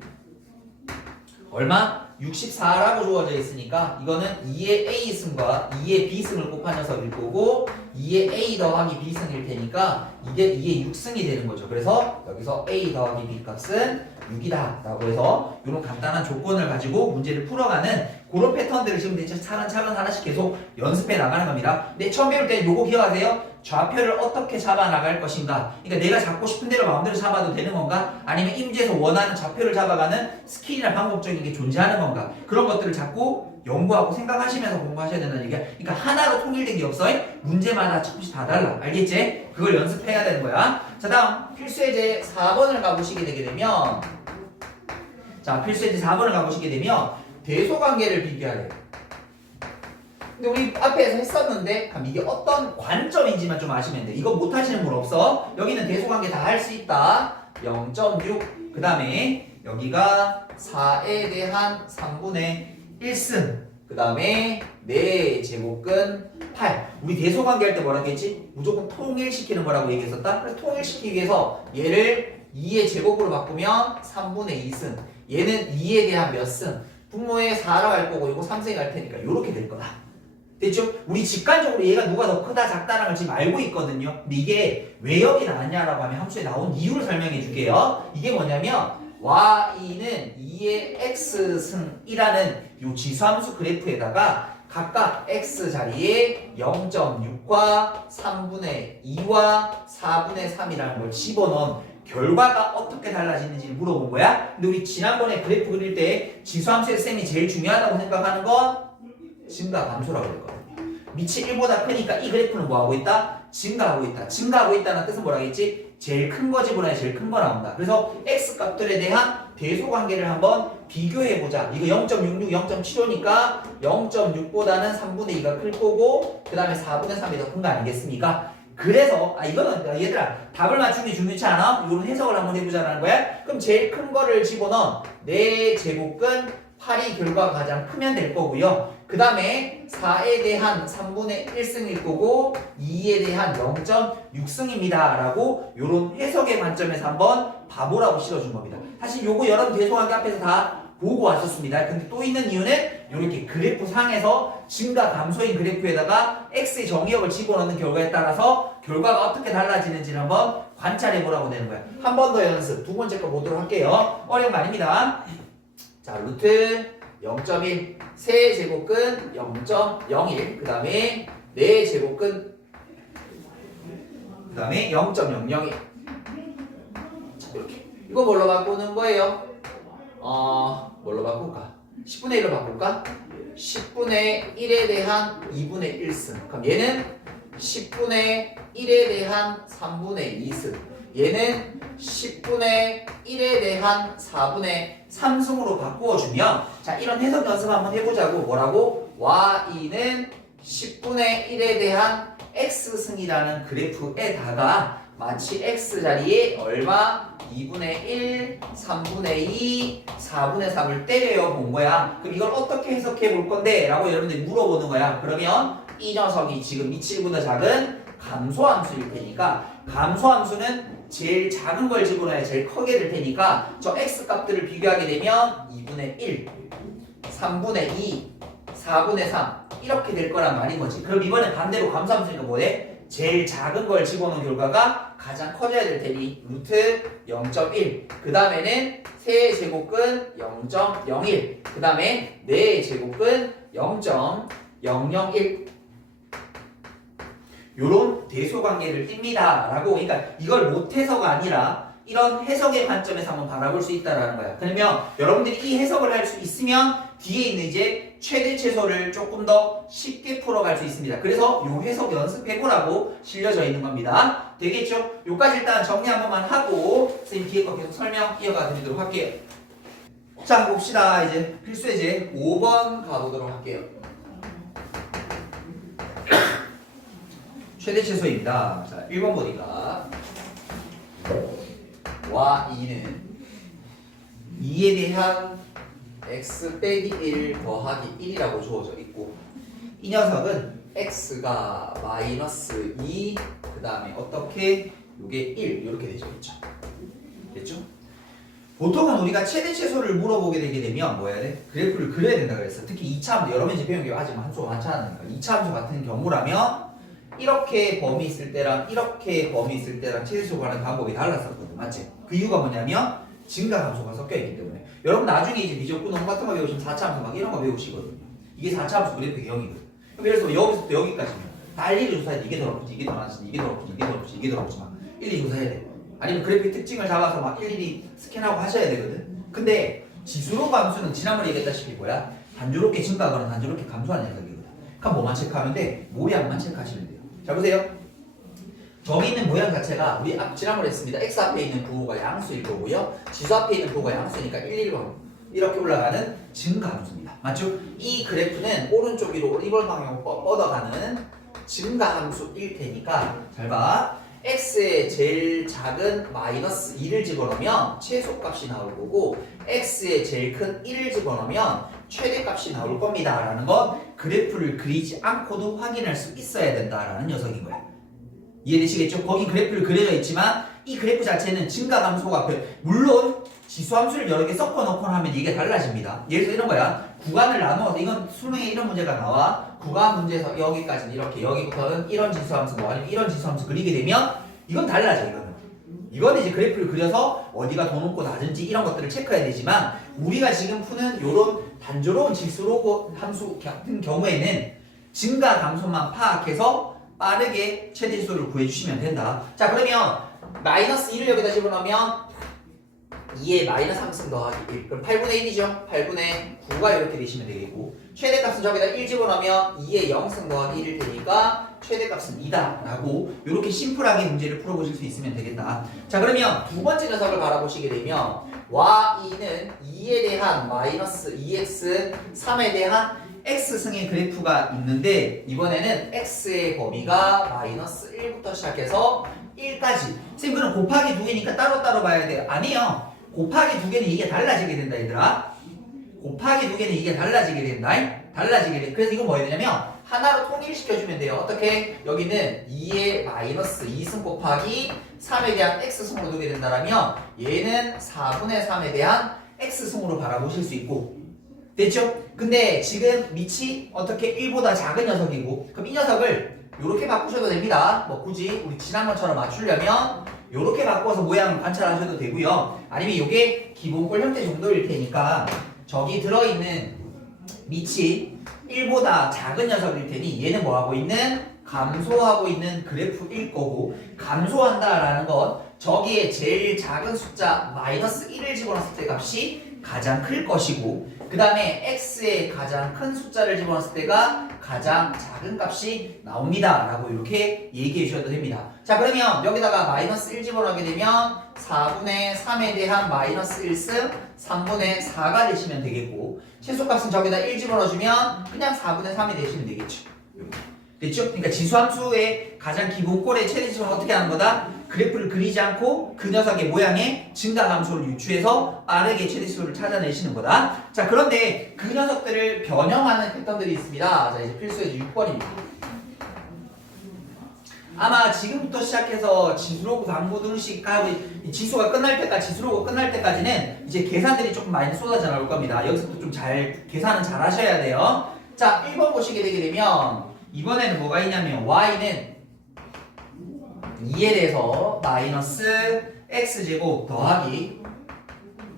얼마? 64라고 주어져 있으니까 이거는 2의 A승과 2의 B승을 곱한 녀석일 거고 2의 A 더하기 B승일 테니까 이게 2의 6승이 되는 거죠. 그래서 여기서 A 더하기 B 값은 6이다 라고 해서 이런 간단한 조건을 가지고 문제를 풀어가는 그런 패턴들을 지금 이제 차근차근 하나씩 계속 연습해 나가는 겁니다. 근데 처음 배울 때 요거 기억하세요? 좌표를 어떻게 잡아 나갈 것인가. 그러니까 내가 잡고 싶은 대로 마음대로 잡아도 되는 건가? 아니면 이 문제에서 원하는 좌표를 잡아가는 스킬이나 방법적인 게 존재하는 건가? 그런 것들을 자꾸 연구하고 생각하시면서 공부하셔야 된다는 얘기야. 그러니까 하나로 통일된 게 없어. 문제마다 조금씩 다 달라. 알겠지? 그걸 연습해야 되는 거야. 자, 다음 필수예제 4번을 가보시게 되게 되면, 자, 필수예제 4번을 가보시게 되면 대소관계를 비교하래요. 근데 우리 앞에서 했었는데 이게 어떤 관점인지만 좀 아시면 돼. 이거 못하시는 분 없어. 여기는 대소관계 다 할 수 있다. 0.6. 그 다음에 여기가 4에 대한 3분의 1승. 그 다음에 4제곱근 8. 우리 대소관계 할 때 뭐라고 했지? 무조건 통일시키는 거라고 얘기했었다. 그래서 통일시키기 위해서 얘를 2의 제곱으로 바꾸면 3분의 2승. 얘는 2에 대한 몇 승? 분모에 4라고 할 거고 이거 3승이 갈 테니까 이렇게 될 거다. 됐죠? 우리 직관적으로 얘가 누가 더 크다 작다라는 걸 지금 알고 있거든요. 근데 이게 왜 여기 나왔냐라고 하면 함수에 나온 이유를 설명해 줄게요. 이게 뭐냐면 y는 2의 x승이라는 요 지수함수 그래프에다가 각각 x 자리에 0.6과 3분의 2와 4분의 3이라는 걸 집어넣은 결과가 어떻게 달라지는지 물어본 거야. 근데 우리 지난번에 그래프 그릴 때 지수함수의 셈이 제일 중요하다고 생각하는 건 증가 감소라고 그랬거든요. 밑이 1보다 크니까 이 그래프는 뭐하고 있다? 증가하고 있다. 증가하고 있다는 뜻은 뭐라 했지? 제일 큰 거 집어넣어야 제일 큰 거 나온다. 그래서 x값들에 대한 대소관계를 한번 비교해보자. 이거 0.66, 0.75니까 0.6보다는 3분의 2가 클 거고 그 다음에 4분의 3이 더 큰 거 아니겠습니까? 그래서 이거는 얘들아 답을 맞추는 게 중요치 않아? 이런 해석을 한번 해보자는 거야. 그럼 제일 큰 거를 집어넣은 4제곱근 8이 결과가 가장 크면 될 거고요. 그 다음에 4에 대한 3분의 1승일 거고 2에 대한 0.6승입니다 라고 요런 해석의 관점에서 한번 바보라고 실어준 겁니다. 사실 요거 여러분 대소관계 앞에서 다 보고 왔었습니다. 근데 또 있는 이유는 이렇게 그래프 상에서 증가 감소인 그래프에다가 x의 정의역을 집어넣는 결과에 따라서 결과가 어떻게 달라지는지를 한번 관찰해 보라고 되는 거야. 한 번 더 연습 두 번째 거 보도록 할게요. 어려운 거 아닙니다. 자, 루트 0.1 세제곱근 0.01 그 다음에 4제곱근 그 다음에 0.001 자, 이렇게 이거 뭘로 바꾸는 거예요? 뭘로 바꿀까? 10분의 1로 바꿀까? 10분의 1에 대한 2분의 1승. 그럼 얘는 10분의 1에 대한 3분의 2승. 얘는 10분의 1에 대한 4분의 3승으로 바꾸어주면 자 이런 해석 연습 한번 해보자고. 뭐라고? y는 10분의 1에 대한 x승이라는 그래프에다가 마치 x자리에 얼마? 2분의 1, 3분의 2, 4분의 3을 때려 본 거야. 그럼 이걸 어떻게 해석해 볼 건데? 라고 여러분들이 물어보는 거야. 그러면 이 녀석이 지금 미치보다 작은 감소함수일 테니까 감소함수는 제일 작은 걸 집어넣어야 제일 크게 될 테니까 저 x 값들을 비교하게 되면 2분의 1, 3분의 2, 4분의 3 이렇게 될 거란 말인 거지. 그럼 이번에 반대로 감소함수니까 뭐해? 제일 작은 걸 집어넣은 결과가 가장 커져야 될 테니 루트 0.1 그 다음에는 3의 제곱근 0.01 그 다음에 4의 제곱근 0.001 요런 대소관계를 띱니다 라고. 그러니까 이걸 못해서가 아니라 이런 해석의 관점에서 한번 바라볼 수 있다는 거야. 그러면 여러분들이 이 해석을 할 수 있으면 뒤에 있는 이제 최대 최소를 조금 더 쉽게 풀어갈 수 있습니다. 그래서 요 해석 연습해보라고 실려져 있는 겁니다. 되겠죠? 요까지 일단 정리 한 번만 하고 선생님 뒤에 거 계속 설명 이어가 드리도록 할게요. 자 봅시다. 이제 필수예제 5번 가보도록 할게요. 최대 최소입니다. 자 1번 보니까 y는 2에 대한 x 빼기 1 더하기 1이라고 주어져 있고 이 녀석은 x가 마이너스 2 그 다음에 어떻게 요게 1 이렇게 되죠. 그렇죠? 됐죠? 보통은 우리가 최대 최소를 물어보게 되게 되면 뭐 해야 돼? 그래프를 그려야 된다 그랬어. 특히 2차 함수 여러 번 배운 게 아직 함수가 많지 않으니까 2차 함수 같은 경우라면 이렇게 범위 있을 때랑 이렇게 범위 있을 때랑 최대치로 가는 방법이 달랐었거든. 맞지? 그 이유가 뭐냐면 증가 함수가 섞여 있기 때문에. 여러분 나중에 이제 미적분 홈 같은 거 배우시면 4차 함수 막 이런 거 배우시거든요. 이게 4차 함수 그래프 개형이거든. 그래서 여기서부터 여기까지면 다 일일이 조사해야 돼. 이게 더 높지, 이게 더 많지, 이게 더 높지, 이게 더 높지, 이게 더 높지 막 일일이 조사해야 돼. 아니면 그래프의 특징을 잡아서 막 일일이 스캔하고 하셔야 되거든. 근데 지수로 함수는 지난번에 얘기했다시피 뭐야? 단조롭게 증가하거나 단조롭게 감소하는 녀석이거든. 그럼 뭐만 체크하면 돼? 모양만 체크하시면 돼요. 자 보세요. 점이 있는 모양 자체가 우리 지난번에 했습니다. x 앞에 있는 부호가 양수일 거고요. 지수 앞에 있는 부호가 양수니까 1, 1번 이렇게 올라가는 증가함수입니다. 맞죠? 이 그래프는 오른쪽 위로 리벌 방향으로 뻗어가는 증가함수일 테니까 잘 봐. x의 제일 작은 마이너스 2를 집어넣으면 최소값이 나올 거고 x의 제일 큰 1을 집어넣으면 최대값이 나올 겁니다 라는 건 그래프를 그리지 않고도 확인할 수 있어야 된다라는 녀석인 거야. 이해되시겠죠? 거기 그래프를 그려져 있지만 이 그래프 자체는 증가감소가 물론 지수함수를 여러 개 섞어놓거나 하면 이게 달라집니다. 예를 들어 이런 거야. 구간을 나누어서 이건 수능에 이런 문제가 나와. 구간 문제에서 여기까지는 이렇게 여기부터는 이런 지수함수 뭐 아니면 이런 지수함수 그리게 되면 이건 달라져. 이거는 이제 그래프를 그려서 어디가 더 높고 낮은지 이런 것들을 체크해야 되지만 우리가 지금 푸는 요런 단조로운 지수로 함수 같은 경우에는 증가 감소만 파악해서 빠르게 최대수를 구해주시면 된다. 자 그러면 마이너스 2를 여기다 집어넣으면 2에 마이너스 3승 더하기 1 그럼 8분의 1이죠. 8분의 9가 이렇게 되시면 되겠고 최대값은 저기다 1 집어넣으면 2에 0승 더하기 1일 테니까 최대값은 2다 라고 이렇게 심플하게 문제를 풀어보실 수 있으면 되겠다. 자 그러면 두 번째 녀석을 바라보시게 되면 y는 2에 대한 마이너스 2x 3에 대한 x승의 그래프가 있는데 이번에는 x의 범위가 마이너스 1부터 시작해서 1까지. 선생님 그럼 곱하기 두 개니까 따로따로 봐야 돼요. 아니요. 곱하기 두 개는 이게 달라지게 된다 얘들아. 곱하기 두 개는 이게 달라지게 된다. 달라지게 돼. 그래서 이건 뭐 해야 되냐면 하나로 통일시켜주면 돼요. 어떻게? 여기는 2의 마이너스 2승 곱하기 3에 대한 x승으로 두게 된다면 얘는 4분의 3에 대한 x승으로 바라보실 수 있고 됐죠? 근데 지금 밑이 어떻게 1보다 작은 녀석이고 그럼 이 녀석을 이렇게 바꾸셔도 됩니다. 뭐 굳이 우리 지난번처럼 맞추려면 이렇게 바꿔서 모양을 관찰하셔도 되고요. 아니면 이게 기본꼴 형태 정도일 테니까 저기 들어있는 밑이 1보다 작은 녀석일 테니 얘는 뭐 하고 있는? 감소하고 있는 그래프일 거고 감소한다라는 건 저기에 제일 작은 숫자 마이너스 1을 집어넣었을 때 값이 가장 클 것이고 그 다음에 x의 가장 큰 숫자를 집어넣었을 때가 가장 작은 값이 나옵니다 라고 이렇게 얘기해 주셔도 됩니다. 자, 그러면 여기다가 마이너스 1 집어넣게 되면 4분의 3에 대한 마이너스 1승 3분의 4가 되시면 되겠고, 최소값은 저기다 1 집어넣어주면 그냥 4분의 3이 되시면 되겠죠. 됐죠? 그러니까 지수함수의 가장 기본꼴의 최대치는 어떻게 하는 거다? 그래프를 그리지 않고 그 녀석의 모양의 증가함수를 유추해서 빠르게 최대치를 찾아내시는 거다. 자, 그런데 그 녀석들을 변형하는 패턴들이 있습니다. 자, 이제 필수의 6번입니다. 아마 지금부터 시작해서 지수로그 방부 등식 하고 지수가 끝날 때까지, 지수로그 끝날 때까지는 이제 계산들이 조금 많이 쏟아져 나올 겁니다. 여기서부터 좀 잘 계산은 잘 하셔야 돼요. 자, 1번 보시게 되게 되면 이번에는 뭐가 있냐면 y는 2에 대해서 마이너스 x제곱 더하기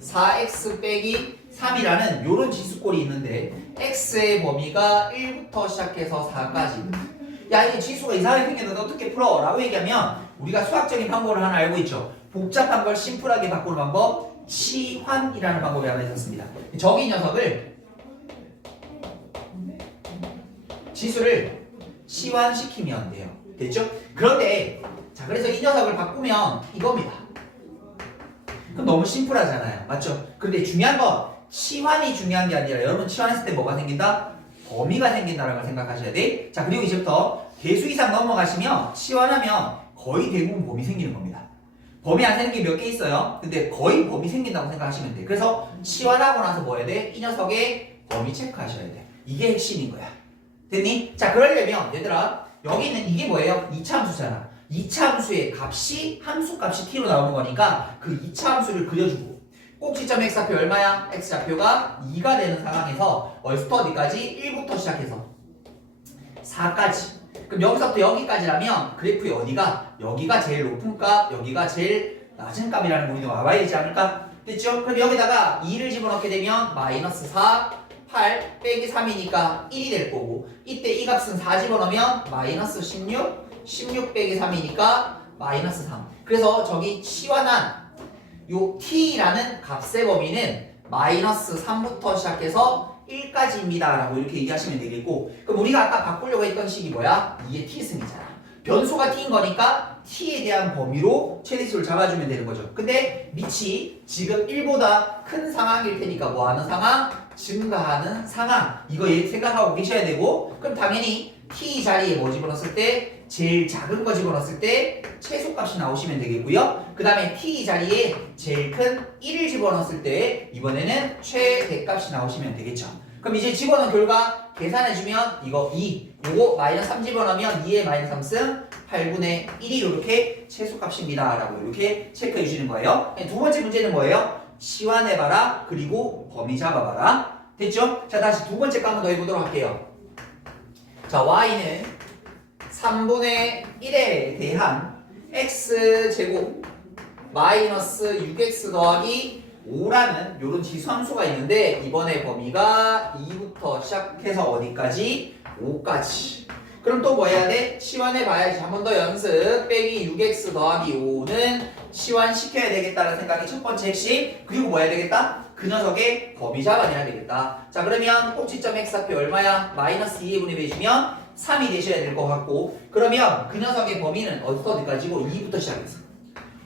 4x 빼기 3이라는 요런 지수꼴이 있는데 x의 범위가 1부터 시작해서 4까지. 야, 이 지수가 이상하게 생겼는데 어떻게 풀어? 라고 얘기하면 우리가 수학적인 방법을 하나 알고 있죠. 복잡한 걸 심플하게 바꾸는 방법, 치환이라는 방법이 하나 있었습니다. 저기 녀석을 지수를 치환시키면 돼요. 됐죠? 그런데 자, 그래서 이 녀석을 바꾸면 이겁니다. 그럼 너무 심플하잖아요. 맞죠? 그런데 중요한 건 치환이 중요한 게 아니라 여러분 치환했을 때 뭐가 생긴다? 범위가 생긴다는 걸 생각하셔야 돼. 자, 그리고 이제부터 대수 이상 넘어가시면 치환하면 거의 대부분 범위 생기는 겁니다. 범위 안 생긴 게 몇 개 있어요. 근데 거의 범위 생긴다고 생각하시면 돼. 그래서 치환하고 나서 뭐 해야 돼? 이 녀석의 범위 체크하셔야 돼. 이게 핵심인 거야. 됐니? 자, 그러려면 얘들아 여기는 이게 뭐예요? 2차 함수잖아. 2차 함수의 값이 함수 값이 t로 나오는 거니까 그 2차 함수를 그려주고 꼭지점 x좌표 얼마야? x좌표가 2가 되는 상황에서 어디부터 어디까지? 1부터 시작해서 4까지. 그럼 여기서부터 여기까지라면 그래프의 어디가? 여기가 제일 높은 값, 여기가 제일 낮은 값이라는 거 우리는 와봐야 되지 않을까? 됐죠? 그럼 여기다가 2를 집어넣게 되면 마이너스 4 8 빼기 3이니까 1이 될 거고, 이때 이 값은 4 집어넣으면 마이너스 16 빼기 3이니까 마이너스 3. 그래서 저기 치환한 요 t라는 값의 범위는 마이너스 3부터 시작해서 1까지입니다 라고 이렇게 얘기하시면 되겠고, 그럼 우리가 아까 바꾸려고 했던 식이 뭐야? 2의 t승이잖아. 변수가 t인 거니까 t에 대한 범위로 최대치를 잡아주면 되는 거죠. 근데 밑이 지금 1보다 큰 상황일 테니까 뭐 하는 상황? 증가하는 상황. 이거 생각하고 계셔야 되고, 그럼 당연히 t 자리에 뭐 집어넣었을 때 제일 작은 거 집어넣었을 때 최소값이 나오시면 되겠고요. 그 다음에 t 자리에 제일 큰 1을 집어넣었을 때 이번에는 최대값이 나오시면 되겠죠. 그럼 이제 집어넣은 결과 계산해주면 이거 2, 요거 마이너스 3 집어넣으면 2의 마이너스 3승 8분의 1이 이렇게 최소값입니다 라고 이렇게 체크해 주시는 거예요. 두 번째 문제는 뭐예요? 치환해봐라, 그리고 범위 잡아봐라. 됐죠? 자, 다시 두 번째 거 한 번 더 해보도록 할게요. 자, y는 3분의 1에 대한 x제곱 마이너스 6x 더하기 5라는 요런 지수함수가 있는데 이번에 범위가 2부터 시작해서 어디까지? 5까지. 그럼 또 뭐 해야 돼? 치환해 봐야지. 한 번 더 연습. 빼기 6x 더하기 5는 치환시켜야 되겠다는 생각이 첫 번째 핵심. 그리고 뭐 해야 되겠다? 그 녀석의 범위 잡아내야 되겠다. 자, 그러면 꼭지점 x좌표 얼마야? 마이너스 2에 분해해주면 3이 되셔야 될 것 같고, 그러면 그 녀석의 범위는 어디서 어디까지고? 2부터 시작해서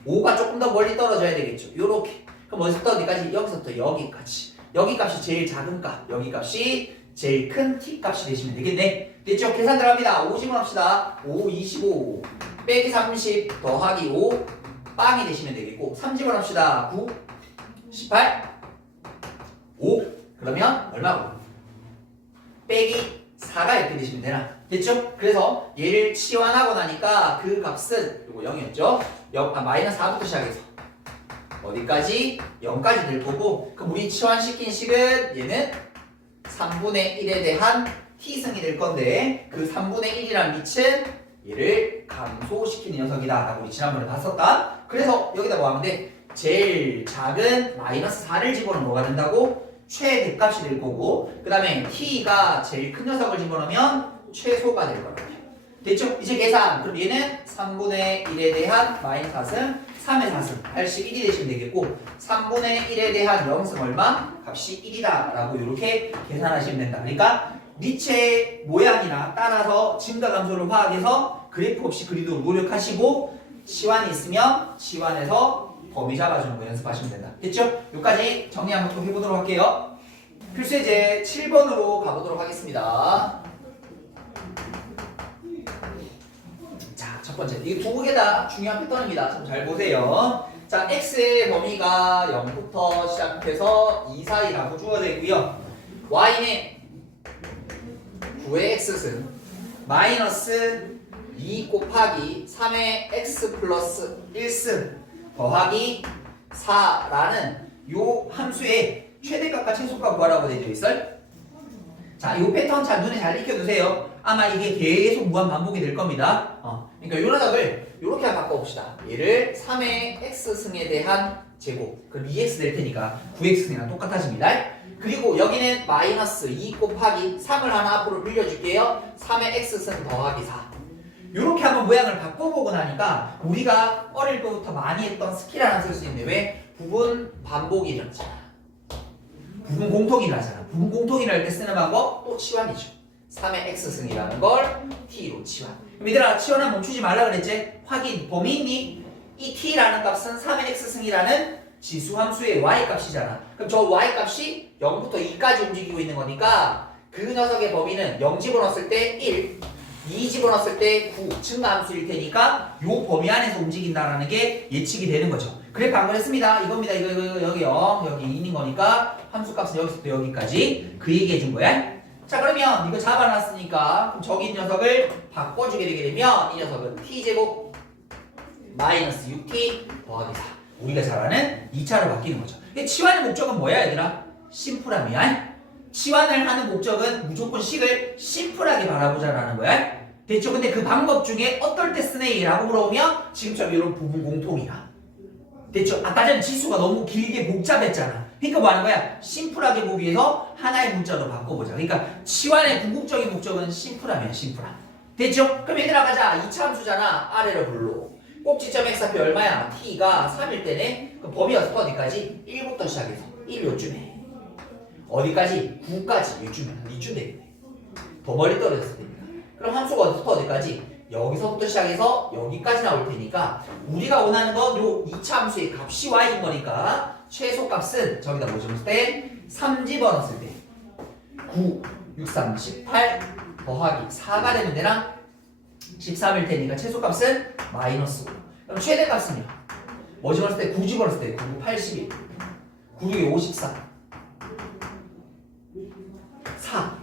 5가 조금 더 멀리 떨어져야 되겠죠. 요렇게. 그럼 어디서부터 어디까지? 여기서부터 여기까지. 여기 값이 제일 작은 값, 여기 값이 제일 큰 t 값이 되시면 되겠네. 됐죠? 계산 들어갑니다. 5 집어넣읍시다. 5, 25 빼기 30 더하기 5 빵이 되시면 되겠고, 3 집어넣읍시다. 9, 18 5 그러면 얼마고? 빼기 4가 이렇게 되시면 되나? 됐죠? 그래서 얘를 치환하고 나니까 그 값은 요거 0이었죠? 마이너스 4부터 시작해서 어디까지? 0까지 될 거고, 그럼 우리 치환시킨 식은 얘는 3분의 1에 대한 t승이 될 건데 그 3분의 1이란 밑은 얘를 감소시키는 녀석이다 라고 우리 지난번에 봤었다. 그래서 여기다 뭐 하면 돼? 제일 작은 마이너스 4를 집어넣으면 뭐가 된다고? 최대값이 될 거고, 그 다음에 t가 제일 큰 녀석을 집어넣으면 최소가 될 거라고요. 됐죠? 이제 계산. 그럼 얘는 3분의 1에 대한 마이너스 4승, 3의 4승, 81이 되시면 되겠고 3분의 1에 대한 0승 얼마? 값이 1이다 라고 이렇게 계산하시면 된다. 그러니까 니체 모양이나 따라서 증가 감소를 화학해서 그래프 없이 그리도록 노력하시고 치환이 있으면 치환해서 범위 잡아주는 거 연습하시면 된다. 됐죠? 여기까지 정리 한번 또 해보도록 할게요. 필수예제 7번으로 가보도록 하겠습니다. 자, 첫 번째. 이게 두 개 다 중요한 패턴입니다. 좀 잘 보세요. 자, x의 범위가 0부터 시작해서 2 사이라고 주어져 있고요. y는 9의 x승 마이너스 2 곱하기 3의 x 플러스 1승 더하기 4라는 요 함수의 최대값과 최소값 구하라고 되어 있어요. 자, 요 패턴 잘 눈에 잘 익혀두세요. 아마 이게 계속 무한 반복이 될 겁니다. 그러니까 요 녀석을 요렇게 바꿔봅시다. 얘를 3의 x승에 대한 제곱 그럼 2x 될 테니까 9x승이랑 똑같아집니다. 그리고 여기는 마이너스 2 곱하기 3을 하나 앞으로 빌려줄게요. 3의 x승 더하기 4 요렇게 한번 모양을 바꿔보고 나니까 우리가 어릴 때부터 많이 했던 스킬 하나 쓸 수 있는데 왜? 부분 반복이라잖아. 부분 공통이라잖아. 부분 공통이랄 때 쓰는 방법 또 치환이죠. 3의 x승이라는 걸 t로 치환. 얘들아 치환은 멈추지 말라 그랬지? 확인 범위 있니? 이 t라는 값은 3의 x승이라는 지수함수의 y값이잖아. 그럼 저 y값이 0부터 2까지 움직이고 있는 거니까 그 녀석의 범위는 0 집어넣었을 때 1, 2 집어넣었을 때 9 증가함수일 테니까 요 범위 안에서 움직인다라는 게 예측이 되는 거죠. 그래 방금 했습니다. 이겁니다. 이거 여기 0, 여기 2인 거니까 함수값은 여기서부터 여기까지 그 얘기 해준 거야. 자 그러면 이거 잡아놨으니까 그럼 저기 녀석을 바꿔주게 되게 되면 이 녀석은 t제곱 마이너스 6t 더하기 4 우리가 잘 아는 2차로 바뀌는 거죠. 치환의 목적은 뭐야 얘들아? 심플함이야. 치환을 하는 목적은 무조건 식을 심플하게 바라보자라는 거야. 됐죠? 근데 그 방법 중에 어떨 때 쓰네? 라고 물어보면 지금처럼 이런 부분 공통이야. 됐죠? 아까 전에 지수가 너무 길게 복잡했잖아. 그러니까 뭐 하는 거야? 심플하게 보기 위해서 하나의 문자로 바꿔보자. 그러니까 치환의 궁극적인 목적은 심플함이야. 심플함. 됐죠? 그럼 얘들아 가자. 2차 함수잖아. 아래로 불러. 꼭지점 x좌표 얼마야? t가 3일 때네. 그럼 범위가 어디까지? 1부터 시작해서 1 요쯤에 어디까지? 9까지 이쯤 되겠네. 더 멀리 떨어졌을 테니까. 그럼 함수가 어디부터 어디까지? 여기서부터 시작해서 여기까지 나올 테니까 우리가 원하는 건 요 2차 함수의 값이 y인 거니까 최소값은 저기다 뭐 집어넣을 때 3 집어넣었을 때 9, 6, 3, 18 더하기 4가 되면 되나? 13일 테니까 최소값은 마이너스 5. 그럼 최대값은요? 뭐 집어넣을 때? 9 집어넣을 때 9, 81 9, 6에 54 4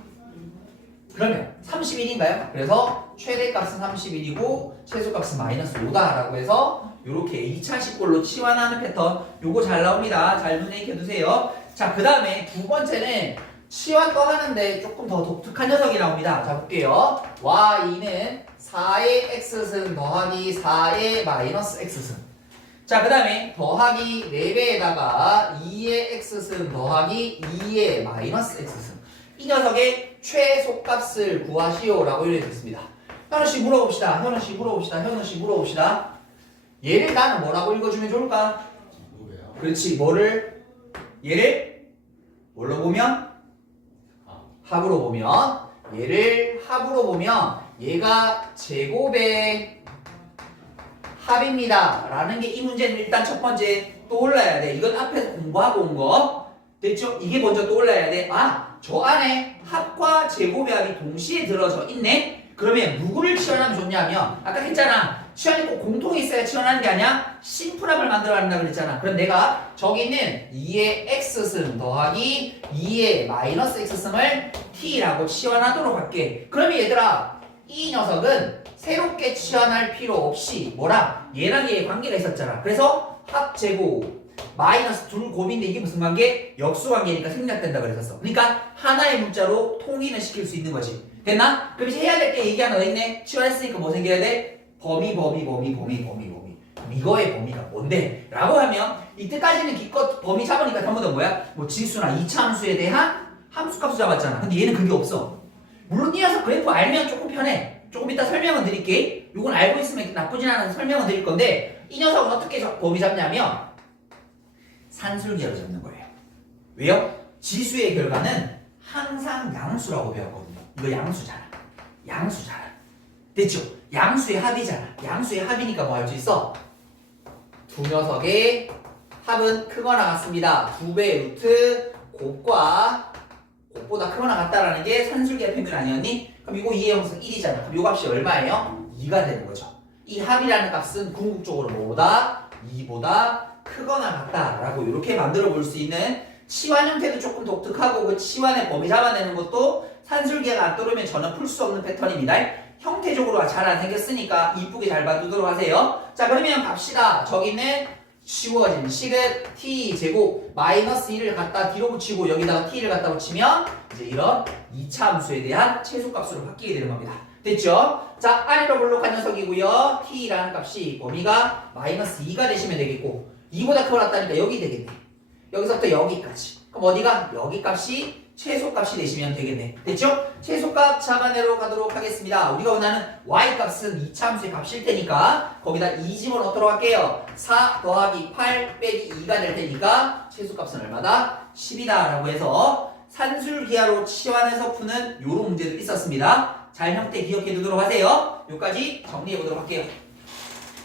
그러면 31인가요? 그래서 최대값은 31이고 최소값은 마이너스 5다라고 해서 이렇게 2차 식골로 치환하는 패턴 요거 잘 나옵니다. 잘 눈에 익혀두세요. 자, 그 다음에 두 번째는 치환도 하는데 조금 더 독특한 녀석이 나옵니다. 자, 볼게요. y는 4의 x승 더하기 4의 마이너스 x승. 자, 그 다음에 더하기 4배에다가 2의 x승 더하기 2의 마이너스 x승. 이 녀석의 최소값을 구하시오 라고 이렇게 됐습니다. 현우씨 물어봅시다. 현우씨 물어봅시다. 얘를 나는 뭐라고 읽어주면 좋을까? 그렇지. 얘를 뭘로 보면? 합으로 보면 얘를 합으로 보면 얘가 제곱의 합입니다 라는 게 이 문제는 일단 첫 번째 떠올라야 돼. 이건 앞에서 공부하고 온 거 됐죠? 이게 먼저 떠올라야 돼. 아, 저 안에 합과 제곱의 합이 동시에 들어져 있네? 그러면 누구를 치환하면 좋냐면 아까 했잖아. 치환이 꼭 공통이 있어야 치환하는 게 아니야. 심플함을 만들어 간다 그랬잖아. 그럼 내가 저기 있는 2의 x승 더하기 2의 마이너스 x승을 t라고 치환하도록 할게. 그러면 얘들아 이 녀석은 새롭게 치환할 필요 없이 뭐랑 얘랑 얘의 관계가 있었잖아. 그래서 합제곱 마이너스 둘 곱인데 이게 무슨 관계? 역수관계니까 생략된다 그랬었어. 그러니까 하나의 문자로 통일을 시킬 수 있는 거지. 됐나? 그럼 이제 해야 될 게 얘기 하나 더 있네. 치환했으니까 뭐 생겨야 돼? 범위. 이거의 범위가 뭔데? 라고 하면 이때까지는 기껏 범위 잡으니까 전부 다 뭐야? 뭐 지수나 2차 함수에 대한 함수값을 잡았잖아. 근데 얘는 그게 없어. 물론 이 녀석 그래프 알면 조금 편해. 조금 이따 설명은 드릴게. 이건 알고 있으면 나쁘진 않아서 설명은 드릴 건데 이 녀석은 어떻게 범위 잡냐면 산술기하로 잡는 거예요. 왜요? 지수의 결과는 항상 양수라고 배웠거든요. 이거 양수잖아. 양수잖아. 됐죠? 양수의 합이잖아. 양수의 합이니까 뭐 할 수 있어? 두 녀석의 합은 크거나 같습니다. 2배 루트 곱보다 크거나 같다라는 게 산술기의 평균 아니었니? 그럼 이거 2의 형성 1이잖아. 그럼 이 값이 얼마예요? 2가 되는 거죠. 이 합이라는 값은 궁극적으로 뭐보다? 2보다 크거나 같다라고 이렇게 만들어 볼 수 있는 치환 형태도 조금 독특하고 그 치환의 범위 잡아내는 것도 산술기가 안 떠오르면 전혀 풀 수 없는 패턴입니다. 형태적으로 잘 안 생겼으니까 이쁘게 잘 봐두도록 하세요. 자 그러면 갑시다. 저기는 쉬워진 식은 t제곱 마이너스 1을 갖다 뒤로 붙이고 여기다가 t를 갖다 붙이면 이제 이런 2차 함수에 대한 최소값으로 바뀌게 되는 겁니다. 됐죠? 자 아래로 볼록한 녀석이고요. t라는 값이 범위가 마이너스 2가 되시면 되겠고 2보다 크고 같다니까 여기 되겠네. 여기서부터 여기까지. 그럼 어디가? 여기 값이 최소값이 되시면 되겠네. 됐죠? 최소값 잡아내러 가도록 하겠습니다. 우리가 원하는 y값은 2차 함수의 값일 테니까 거기다 2 집어넣도록 할게요. 4 더하기 8 빼기 2가 될 테니까 최소값은 얼마다? 10이다 라고 해서 산술기하로 치환해서 푸는 요런 문제도 있었습니다. 잘 형태 기억해 두도록 하세요. 여기까지 정리해 보도록 할게요.